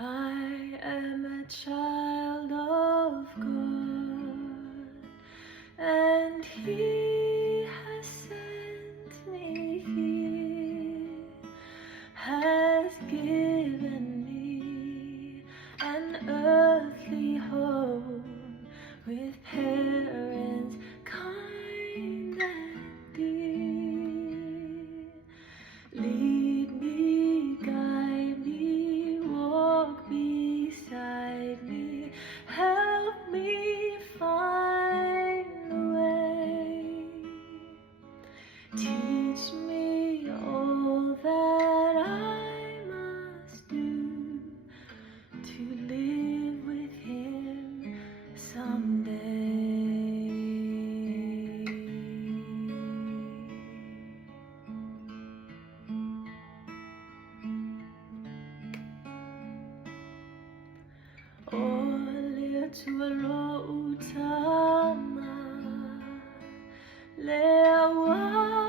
I am a child of God, and He has sent me here, has given me an earthly home with parents kind and dear. Lead me, guide me, walk beside me, help me find the way. Teach me all that I must do to live with Him someday. Olhe tua utama, lewa